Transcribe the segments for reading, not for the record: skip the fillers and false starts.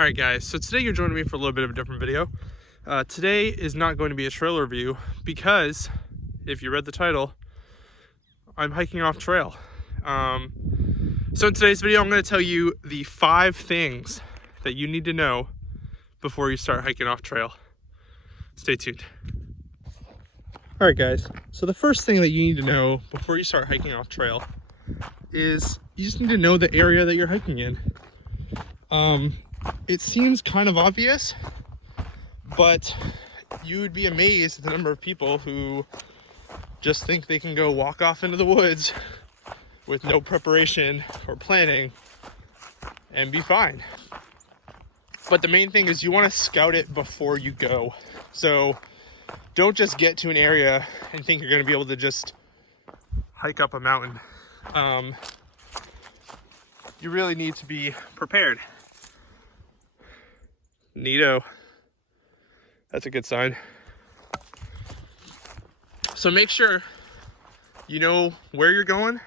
All right, guys, so today you're joining me for a little bit of a different video. Today is not going to be a trail review because, if you read the title, I'm hiking off trail. So in today's video, I'm going to tell you the 5 things that you need to know before you start hiking off trail. Stay tuned. All right, guys, so the first thing that you need to know before you start hiking off trail is you just need to know the area that you're hiking in. It seems kind of obvious, but you would be amazed at the number of people who just think they can go walk off into the woods with no preparation or planning and be fine. But the main thing is you want to scout it before you go. So don't just get to an area and think you're going to be able to just hike up a mountain. You really need to be prepared. Neato. That's a good sign. So make sure you know where you're going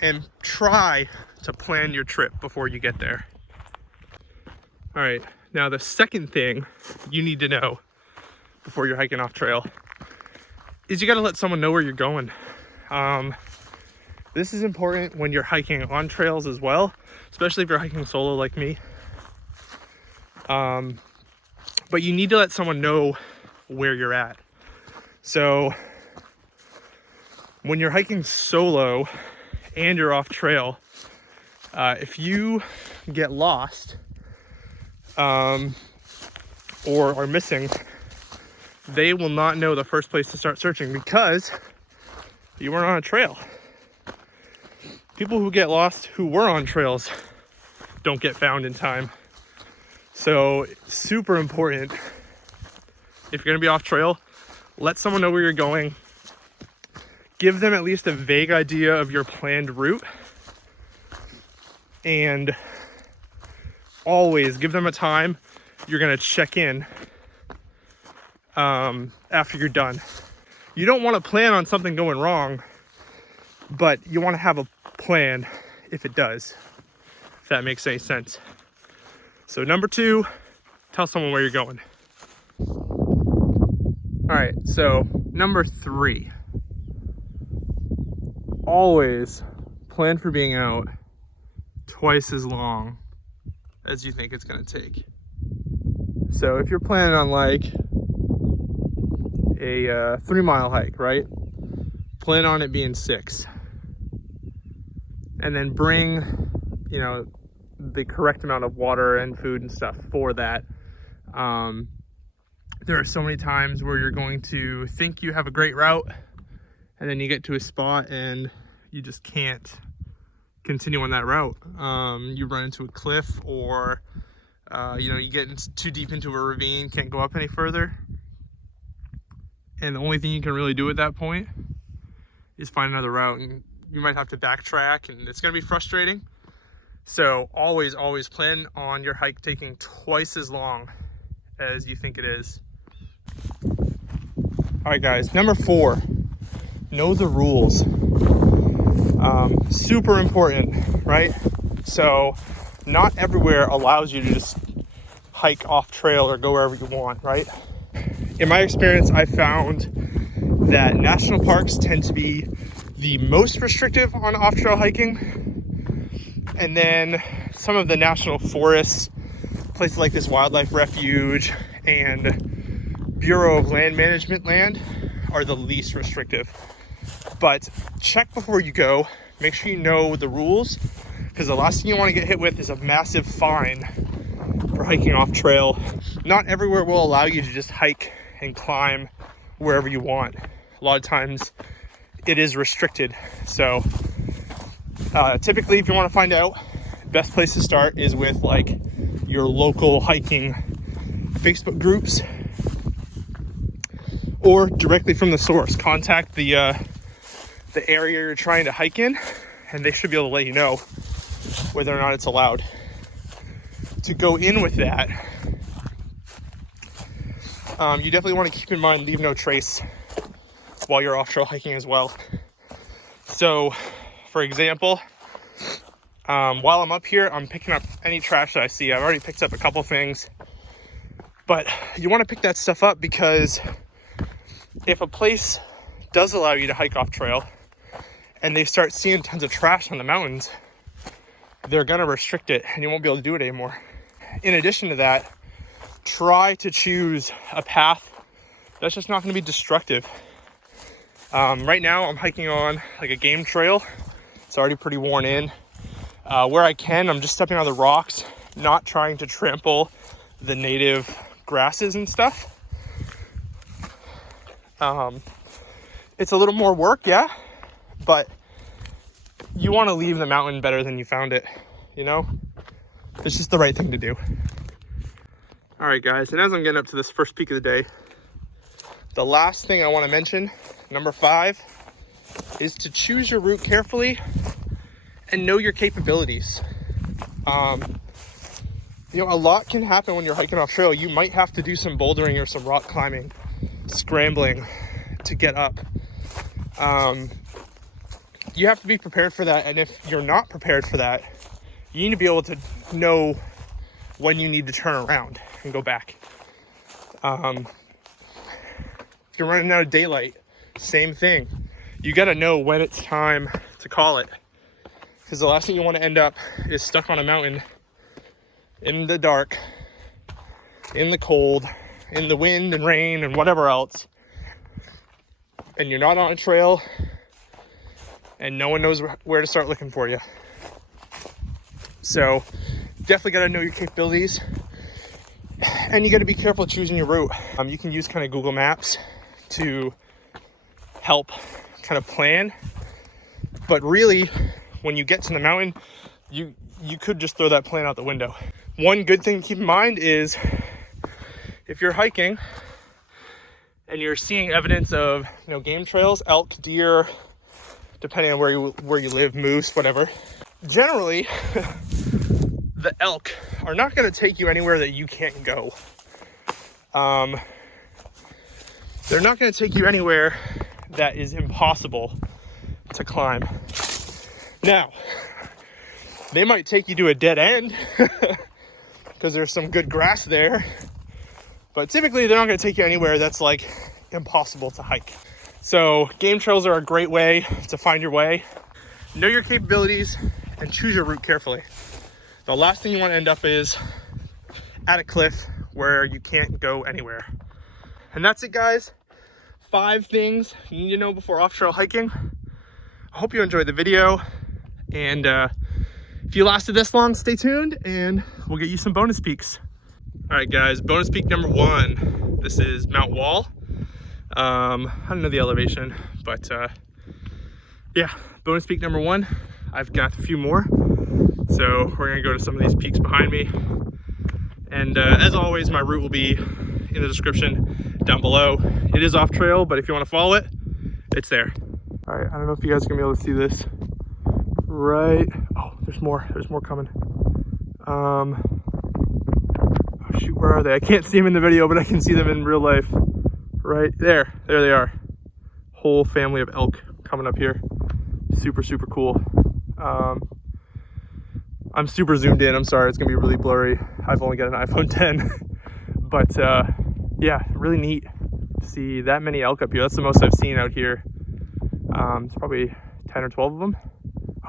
and try to plan your trip before you get there. All right, now the second thing you need to know before you're hiking off trail is you got to let someone know where you're going. This is important when you're hiking on trails as well, especially if you're hiking solo like me. But you need to let someone know where you're at. So when you're hiking solo and you're off trail, if you get lost or are missing, they will not know the first place to start searching because you weren't on a trail. People who get lost who were on trails don't get found in time. So super important, if you're going to be off trail, let someone know where you're going. Give them at least a vague idea of your planned route. And always give them a time you're going to check in after you're done. You don't want to plan on something going wrong, but you want to have a plan if it does, if that makes any sense. So number 2, tell someone where you're going. All right, so number 3, always plan for being out twice as long as you think it's gonna take. So if you're planning on like a 3-mile hike, right? Plan on it being 6. And then bring, the correct amount of water and food and stuff for that. There are so many times where you're going to think you have a great route and then you get to a spot and you just can't continue on that route. You run into a cliff or you get too deep into a ravine, can't go up any further. And the only thing you can really do at that point is find another route, and you might have to backtrack, and it's gonna be frustrating. So always plan on your hike taking twice as long as you think it is. All right, guys, number 4, know the rules. Super important, right? So not everywhere allows you to just hike off trail or go wherever you want, right? In my experience, I found that national parks tend to be the most restrictive on off-trail hiking. And then some of the national forests, places like this wildlife refuge and Bureau of Land Management land are the least restrictive. But check before you go, make sure you know the rules, because the last thing you want to get hit with is a massive fine for hiking off trail. Not everywhere will allow you to just hike and climb wherever you want. A lot of times it is restricted. So typically, if you want to find out, best place to start is with like your local hiking Facebook groups, or directly from the source. Contact the area you're trying to hike in, and they should be able to let you know whether or not it's allowed. To go in with that, you definitely want to keep in mind, leave no trace while you're off trail hiking as well. So, for example, While I'm up here, I'm picking up any trash that I see. I've already picked up a couple things, but you want to pick that stuff up because if a place does allow you to hike off trail and they start seeing tons of trash on the mountains, they're going to restrict it and you won't be able to do it anymore. In addition to that, try to choose a path that's just not going to be destructive. Right now I'm hiking on like a game trail. It's already pretty worn in. Where I can, I'm just stepping on the rocks, not trying to trample the native grasses and stuff. It's a little more work, yeah, but you want to leave the mountain better than you found it, you know? It's just the right thing to do. All right, guys, and as I'm getting up to this first peak of the day, the last thing I want to mention, number 5, is to choose your route carefully and know your capabilities. You know, a lot can happen when you're hiking off trail. You might have to do some bouldering or some rock climbing, scrambling to get up. You have to be prepared for that, and if you're not prepared for that, you need to be able to know when you need to turn around and go back. If you're running out of daylight, same thing. You got to know when it's time to call it, because the last thing you want to end up is stuck on a mountain in the dark, in the cold, in the wind and rain and whatever else, and you're not on a trail and no one knows where to start looking for you. So definitely got to know your capabilities, and you got to be careful choosing your route. You can use kind of Google Maps to help kind of plan, but really when you get to the mountain, you could just throw that plan out the window. One good thing to keep in mind is if you're hiking and you're seeing evidence of, you know, game trails, elk, deer, depending on where you live, moose, whatever, generally the elk are not going to take you anywhere that you can't go. They're not going to take you anywhere that is impossible to climb. Now, they might take you to a dead end because there's some good grass there, but typically they're not going to take you anywhere that's like impossible to hike. So game trails are a great way to find your way. Know your capabilities and choose your route carefully. The last thing you want to end up is at a cliff where you can't go anywhere. And that's it, guys. 5 things you need to know before off-trail hiking. I hope you enjoyed the video, and if you lasted this long, stay tuned and we'll get you some bonus peaks. All right, guys, bonus peak number 1. This is Mount Wall. I don't know the elevation, but yeah, bonus peak number 1. I've got a few more, so we're gonna go to some of these peaks behind me. And as always, my route will be in the description down below. It is off trail, but if you want to follow it, it's there. All right, I don't know if you guys are gonna be able to see this. Right, oh, there's more coming. Oh shoot, where are they? I can't see them in the video, but I can see them in real life. Right there they are. Whole family of elk coming up here. Super cool. I'm super zoomed in, I'm sorry, it's gonna be really blurry. I've only got an iPhone 10. But yeah, really neat to see that many elk up here. That's the most I've seen out here. It's probably 10 or 12 of them.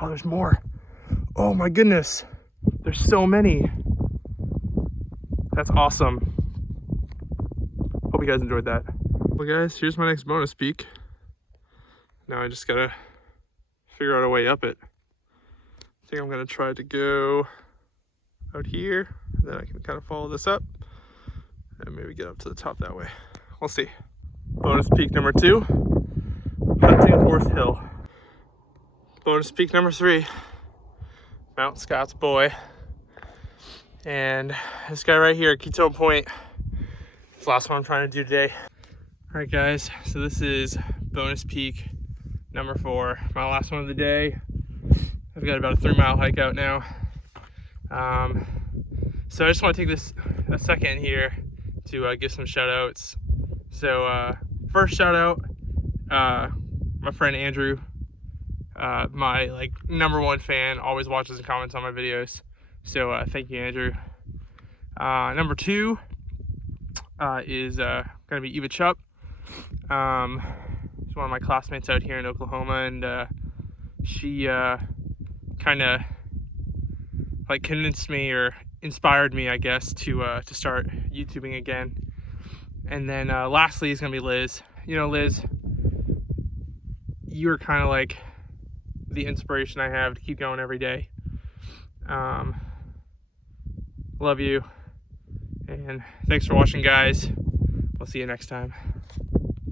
Oh, there's more. Oh my goodness, there's so many. That's awesome. Hope you guys enjoyed that. Well guys, here's my next bonus peak. Now I just gotta figure out a way up it. I think I'm gonna try to go out here, then I can kind of follow this up and maybe get up to the top that way. We'll see. Bonus peak number 2, Hunting Horse Hill. Bonus peak number 3, Mount Scott's Boy. And this guy right here, Ketone Point, is the last one I'm trying to do today. All right guys, so this is bonus peak number 4, my last one of the day. I've got about a 3-mile hike out now. So I just want to take a second here to give some shout outs. So first shout out, my friend Andrew my like #1 fan, always watches and comments on my videos. So thank you, Andrew. Number 2 is gonna be Eva Chupp. She's one of my classmates out here in Oklahoma, and she kind of like convinced me or inspired me, I guess, to start YouTubing again. And then lastly is gonna be Liz. You know, Liz, you're kind of like the inspiration I have to keep going every day. Love you, and thanks for watching, guys. We'll see you next time.